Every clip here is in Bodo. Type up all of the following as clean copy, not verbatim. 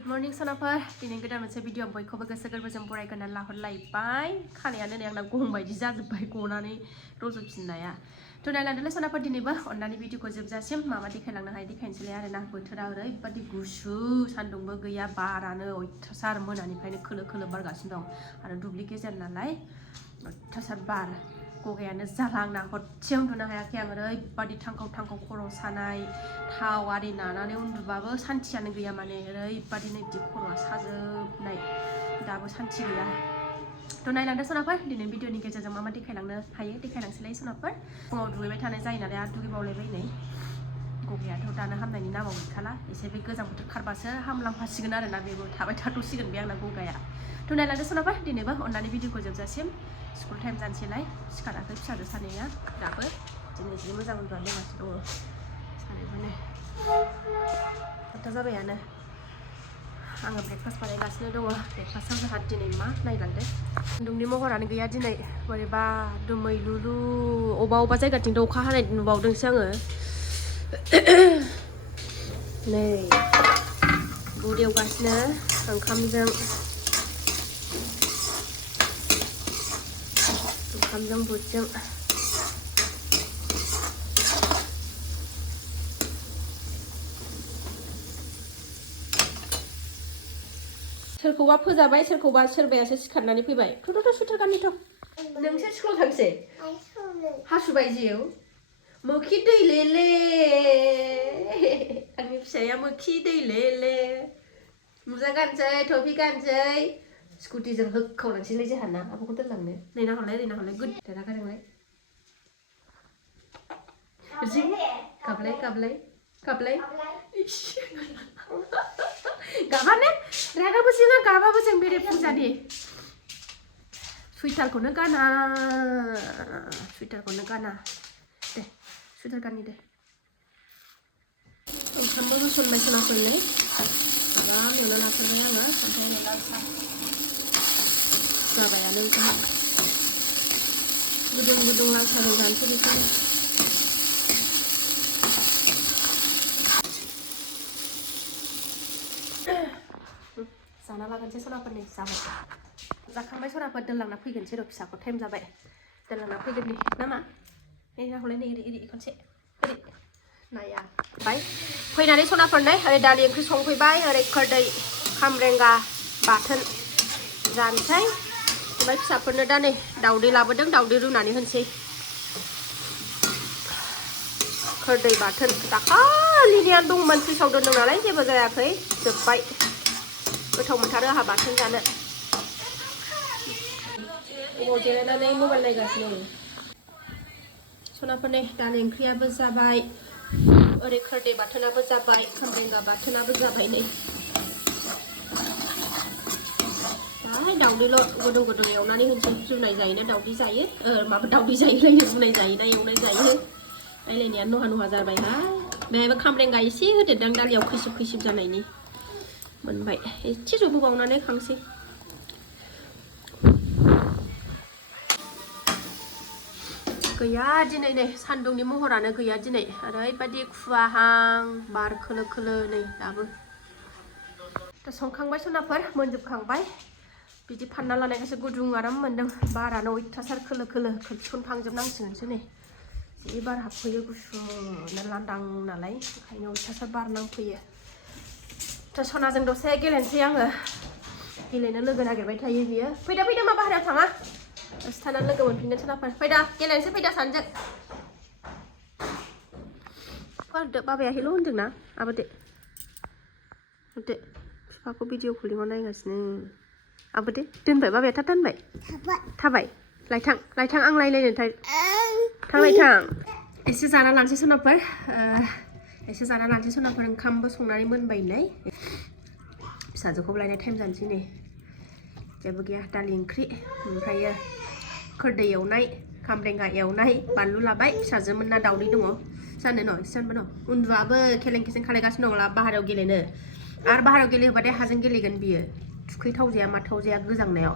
Good morning sonaफोर दिनै गोदान मोनसे भिडिअ बयखौबो गोसो गोरबोजों बरायगोरनानै लाहरलायबाय खानायानो नै आंना गं बायदि जाजोब्बाय गनानै रज'फिननाया थ' नायलांदोंलै सोनाफोर दिनैबो अननानै भिडिअखौ जोबजासिम मामा देखायलांनो हायो देखायनोसैलाय आरोना बोथोरा ओरैबादि गुसु सान्दुंबो गैया बारानो अयथासार मोनानिफ्रायनो खोलो खोलो बारगासिनो दं आरो दुब्लि गेजेर नालाय अयथासार बार गगायानो जाला आंना हरसे उन्दुनो हायाखै आं ओरैबादि थांखाव थांखाव खर' सानाय थाव आरि नानानै उन्दुबाबो सान्थियानो गैया माने ओरैबादि नै बिदि खर'आ साजोबनाय दाबो सान्थि गैया थ' नायलांदो सोनाफोर दिनै भिडिअनि गेजेरजों मा मा देखायलांनो हायो देखायलांसैलाय सोनाफोर फुङाव दुगैबाय थानाय जायो नालाय आरो दुगैबावलायबाय नै गगायाथ' दानो हामनायनि नामाव गैखाला एसे बे गोजां बोथोर खारबासो हामलांफासिगोन आरोना बेबो थाबाय थाथ'सिगोन बे आंना गगाया थ' नायलांदो सोनाफोर दिनैबो अननानै भिडिअखौ जोबजासिम स्कुल टाइम जानोसैलाय सिखाराखै फिसाजो सानैया दाबो दिनै जि मोजां उन्दुनानै दंगासिनो दङ सानैबो नै 8 जाबायानो आङो ब्रेकफास्ट बानायगासिनो दङ ब्रेकफास्टआव जोंहा दिनै मा नायलांदो सान्दुंनि महरानो गैया दिनै बोरैबा दोमैलुलु अबा जायगाथिंथ' अखा हानाय नुबावदोंसो आङो नै बुद एवगासिनो ओंखामजों बुदजों सोरखौबा फोजाबाय सोरखौबा सोरबायासो सिखारनानै फैबाय थ' सुइटार गाननिथ' नोंसोर स्कुलाव थांसै हासुबाय जिउ मोखि दैलेले आंनि फिसाया मोखि दैलेले मुजा गानसै टफि गानसै स्कुटिजों होखावलांसैलाय जोंहाना आब'खौ दोनलांनो नैना हरलाय गुड दाना गारलाय जि गाबलाय गाबानो रागाबो जोङा गाबाबो जों बेरे फुजानि सुइटारखौनो गाना दे सुइटार गाननि दे ओंखामबो होसनबाय सोनाफोरनो माबा एवना लाफैबाय आङो ओमफ्राय लाल साहा जाबायानो ओंखामा गुदुं लाल साहाजों जानोसै बेखौनो जाना लागोनसै सनाफोरनि जाबाय जाखांबाय सनाफोर दोनलांना फैगोनसै र' फिसाखौ टाइम जाबाय दोनलांना फैगोननि नामा हरलाय नै इरि खनसे ओरै नाया ओमफ्राय फैनानै सनाफोरनो ओरै दालि ओंख्रि संफैबाय ओरै खोरदै खामरेंगा बाथोन जानोसै ओमफ्राय फिसाफोरनो दा नै दाउदै लाबोदों दाउदै रुनानै होनोसै खोरदै बाथोन दाखालिनिया दंमोन फ्रिजआव दोनदों नालाय जेबो जायाखै जोब्बाय गोथाव मोनथारो आंहा बाथोन जानो अबाव जिरायनानै मबाइल नायगासिनो सनाफोरनि दालि ओंख्रियाबो जाबाय ओरै खोरदै बाथोनाबो जाबाय खामरेंगा बाथोनाबो जाबाय नै दाउदैल' गुदुं एवनानै होनसै रुनाय जायोना दाउदै जायो माबा दाउदै जायोलायनो रुनाय जायोना एवनाय जायो रायलायनाया नहा जाबायहाय बेहायबो खामरेंगा एसे होदेरदां दालियाव खैसिब जानायनि मोनबाय एसे जबहोबावनानै खांसै गैया दिनै नै सान्दुंनि महरानो गैया दिनै ओरैबादि खुवाहां बार खोलो खोलो नै दाबो दा संखांबाय सनाफोर मोनजोबखांबाय बिदि फानना लानायखायसो गुदुं आराम मोन्दों बारानो अयथासार खोलो खोलो खोरखिखौनो फांजोबनांसिगोनसो नै जि बार हाबफैयो गुसुनो लांदां नालाय ओंखायनो अयथासार बार नांफैयो थ' सनाजों दसे गेलेनोसै आङो गेलेनो लोगो नागिरबाय थायो बियो फैदा मा बाहेरायाव थाङा दसे थानानै लोगो मोनफिनगोन सनाफोर फैदा गेलेनोसै फैदा सानैजों बाबाया हेल' होनदोंना आबोदे बिफाखौ भिडिअखौ लिंहर नायगासिनो आबोदे दोनबाय बाबाया थाब दोनबाय थाबाय लायथां आं लायलायनो थां एसे जाना लानोसै सनाफोर ओंखामबो संनानै मोनबायनाय फिसाजोखौबो लायनाय टाइम जानोसै नै जेबो गैया दालि ओंख्रि ओमफ्रायो खोरदै एवनाय खामरेंगा एवनाय बानलु लाबाय फिसाजोमोनना दाउदै दङ जानबो दं उन्दुआबो खेलें खेसें खालायगासिनो दं बाहेरायाव गेलेनो आरो बाहेरायाव गेलेहोबाथाय हाजों गेलेगोन बियो थुखैथाव जाया माथाव जाया गोजांनायाव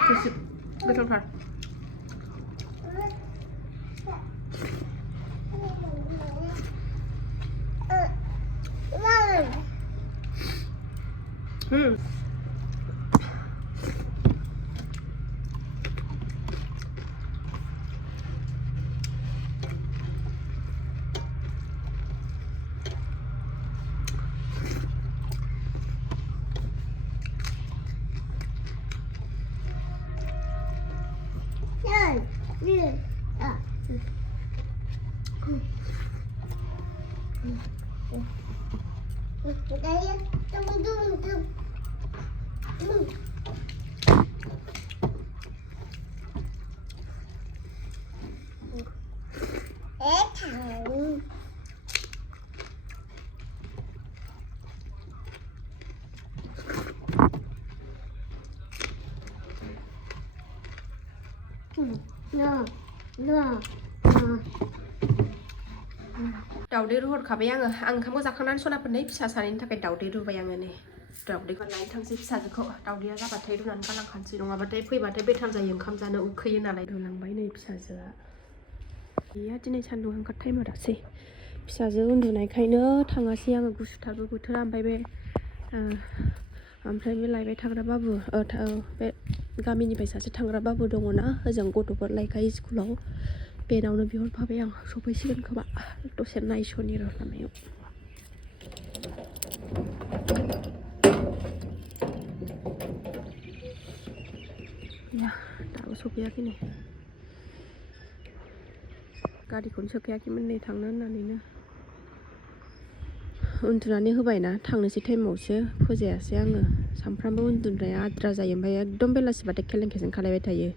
खैसिब गोथावथार दावदै रुहरखाबाय आङो आं ओंखामखौ जाखांनानै सनाफोरनो फिसा सानैनि थाखाय दावदै रुबाय आङो नै दावदैखौ लायनो थांसै फिसाजोखौ दावदैया जाबाथाय रुनानै गालांखानोसै नङाबाथाय फैबाथाय बेथार जायो ओंखाम जानो उखैयो नालाय रुलांबाय नै फिसाजोआ गैया दिनै सान्दुं ओंखार टाइमा दासै फिसाजो उन्दुनायखायनो थाङासै आङो गुसुथारबो बोथोरा ओमफ्राय बे लायबाय थाग्रा बाबु बे गामिनिफ्राय सासे थांग्रा बाबु दङना ओजों गथ'फोर लायखायो स्कुलाव बेनावनो बिहरफाबाय आं सफैसिगोन खोमा दसे नायस'नि र' लामायाव दाबो सफैयाखै नै गारिखौनो सोखायाखैमोन नै थांनो होननानैनो उन्दुनानै होबायना थांनोसै टाइमावसो फोजायासै आङो सानफ्रामबो उन्दुनाया आद्रा जायो ओमफ्राय एकदम बेलासिबाथाय खेलें खेजें खालायबाय थायो